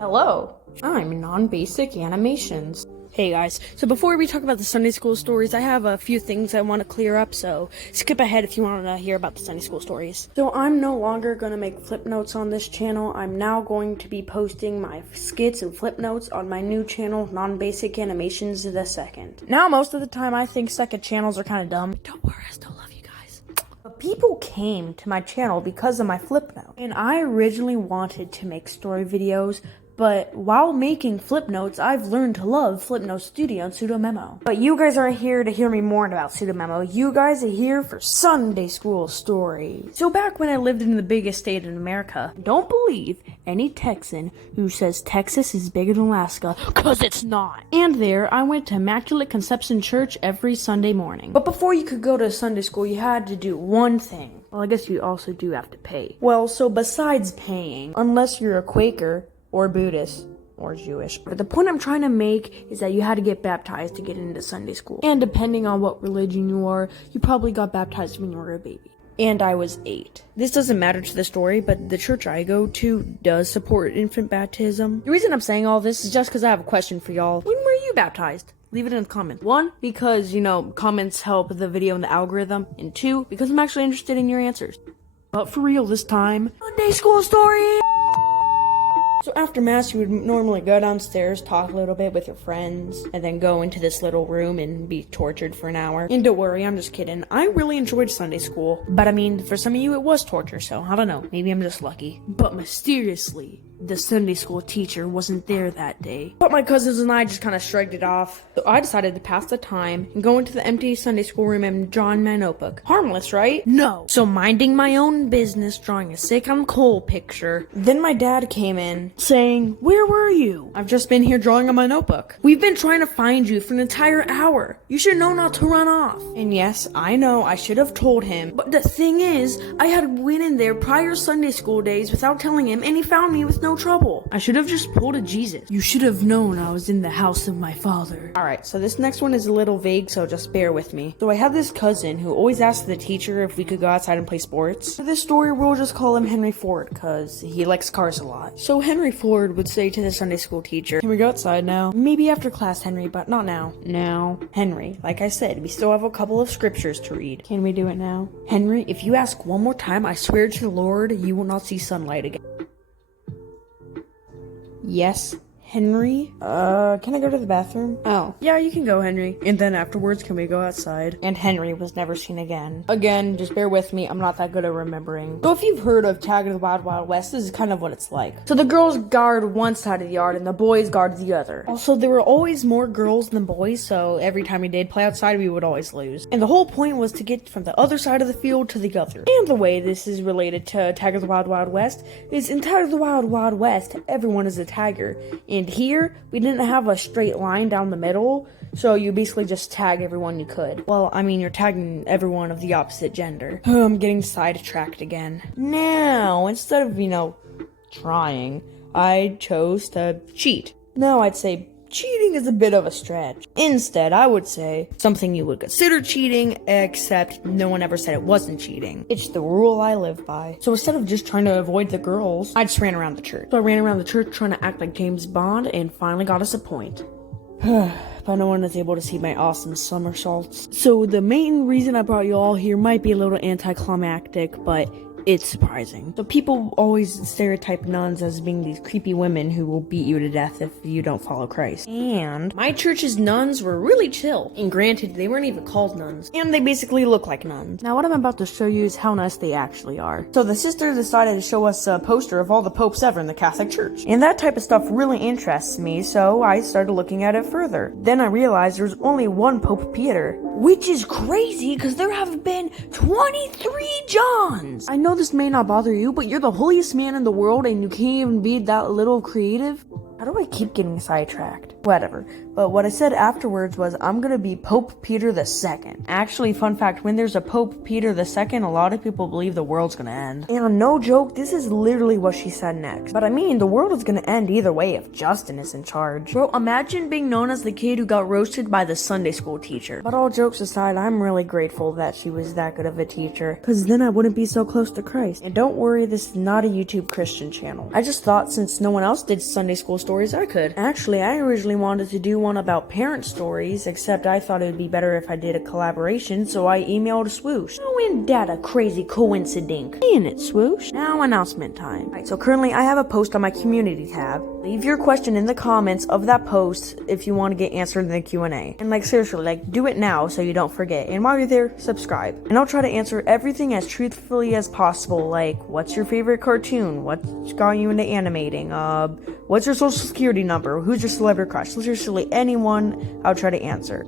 Hello, I'm Non-Basic Animations. Hey guys, so before we talk about the Sunday school stories, I have a few things I want to clear up, so skip ahead if you want to hear about the Sunday school stories. So I'm no longer going to make flip notes on this channel. I'm now going to be posting my skits and flip notes on my new channel, Non-Basic Animations the Second. Now most of the time I think second channels are kind of dumb. Don't worry, I still love you guys. But people came to my channel because of my flip note. And I originally wanted to make story videos, but while making flip notes, I've learned to love Flipnote Studio and Pseudomemo. But you guys aren't here to hear me mourn about Pseudomemo. You guys are here for Sunday school stories. So back when I lived in the biggest state in America, don't believe any Texan who says Texas is bigger than Alaska, cause it's not. And there, I went to Immaculate Conception Church every Sunday morning. But before you could go to Sunday school, you had to do one thing. Well, I guess you also do have to pay. Well, so besides paying, unless you're a Quaker, or Buddhist, or Jewish. But the point I'm trying to make is that you had to get baptized to get into Sunday school. And depending on what religion you are, you probably got baptized when you were a baby. And I was 8. This doesn't matter to the story, but the church I go to does support infant baptism. The reason I'm saying all this is just because I have a question for y'all. When were you baptized? Leave it in the comments. 1, because, comments help the video in the algorithm. And 2, because I'm actually interested in your answers. But for real this time, Sunday school story! So after Mass, you would normally go downstairs, talk a little bit with your friends, and then go into this little room and be tortured for an hour. And don't worry, I'm just kidding. I really enjoyed Sunday school. But I mean, for some of you, it was torture, so I don't know. Maybe I'm just lucky. But mysteriously, the Sunday school teacher wasn't there that day. But my cousins and I just kind of shrugged it off. So I decided to pass the time and go into the empty Sunday school room and draw in my notebook. Harmless, right? No. So minding my own business, drawing a sick on coal picture. Then my dad came in, saying, "Where were you?" "I've just been here drawing on my notebook." "We've been trying to find you for an entire hour. You should know not to run off." And yes, I know I should have told him. But the thing is, I had went in there prior Sunday school days without telling him, and he found me with no trouble. I should have just pulled a Jesus. "You should have known I was in the house of my father." Alright, so this next one is a little vague, so just bear with me. So I had this cousin who always asked the teacher if we could go outside and play sports. For this story, we'll just call him Henry Ford, cause he likes cars a lot. So Henry Ford would say to the Sunday school teacher, "Can we go outside now?" "Maybe after class, Henry, but not now." "Now." "Henry, like I said, we still have a couple of scriptures to read. Can we do it now?" "Henry, if you ask one more time, I swear to the Lord, you will not see sunlight again." "Yes, Henry? Can I go to the bathroom?" "Oh, yeah, you can go, Henry. And then afterwards, can we go outside?" And Henry was never seen again. Again, just bear with me, I'm not that good at remembering. So if you've heard of Tag of the Wild Wild West, this is kind of what it's like. So the girls guard one side of the yard and the boys guard the other. Also, there were always more girls than boys, so every time we did play outside, we would always lose. And the whole point was to get from the other side of the field to the other. And the way this is related to Tag of the Wild Wild West is in Tag of the Wild Wild West, everyone is a tagger. And here, we didn't have a straight line down the middle, so you basically just tag everyone you could. Well, I mean, you're tagging everyone of the opposite gender. I'm getting sidetracked again. Now, instead of, trying, I chose to cheat. Now I'd say cheating is a bit of a stretch. Instead, I would say something you would consider cheating, except no one ever said it wasn't cheating. It's the rule I live by. So instead of just trying to avoid the girls, I just ran around the church. So I ran around the church trying to act like James Bond and finally got us a point. But no one is able to see my awesome somersaults. So the main reason I brought you all here might be a little anticlimactic, but it's surprising. So people always stereotype nuns as being these creepy women who will beat you to death if you don't follow Christ. And my church's nuns were really chill. And granted, they weren't even called nuns. And they basically look like nuns. Now what I'm about to show you is how nice they actually are. So the sisters decided to show us a poster of all the popes ever in the Catholic Church. And that type of stuff really interests me, so I started looking at it further. Then I realized there was only one Pope Peter. Which is crazy, because there have been 23 Johns! I know this may not bother you, but you're the holiest man in the world and you can't even be that little creative? How do I keep getting sidetracked? Whatever. But what I said afterwards was I'm gonna be Pope Peter II. Actually, fun fact, when there's a Pope Peter II, a lot of people believe the world's gonna end. And no joke, this is literally what she said next. But I mean, the world is gonna end either way if Justin is in charge. Bro, imagine being known as the kid who got roasted by the Sunday school teacher. But all jokes aside, I'm really grateful that she was that good of a teacher, cause then I wouldn't be so close to Christ. And don't worry, this is not a YouTube Christian channel. I just thought since no one else did Sunday school stories, I could. Actually, I originally wanted to do one about parent stories, except I thought it would be better if I did a collaboration, so I emailed Swoosh. Oh, and that a crazy coincidence. Ain't it, Swoosh? Now announcement time. Alright, so currently I have a post on my community tab. Leave your question in the comments of that post if you want to get answered in the Q&A. And like seriously, like do it now so you don't forget. And while you're there, subscribe. And I'll try to answer everything as truthfully as possible, like what's your favorite cartoon? What's got you into animating? What's your social security number? Who's your celebrity crush? Literally anyone, I'll try to answer.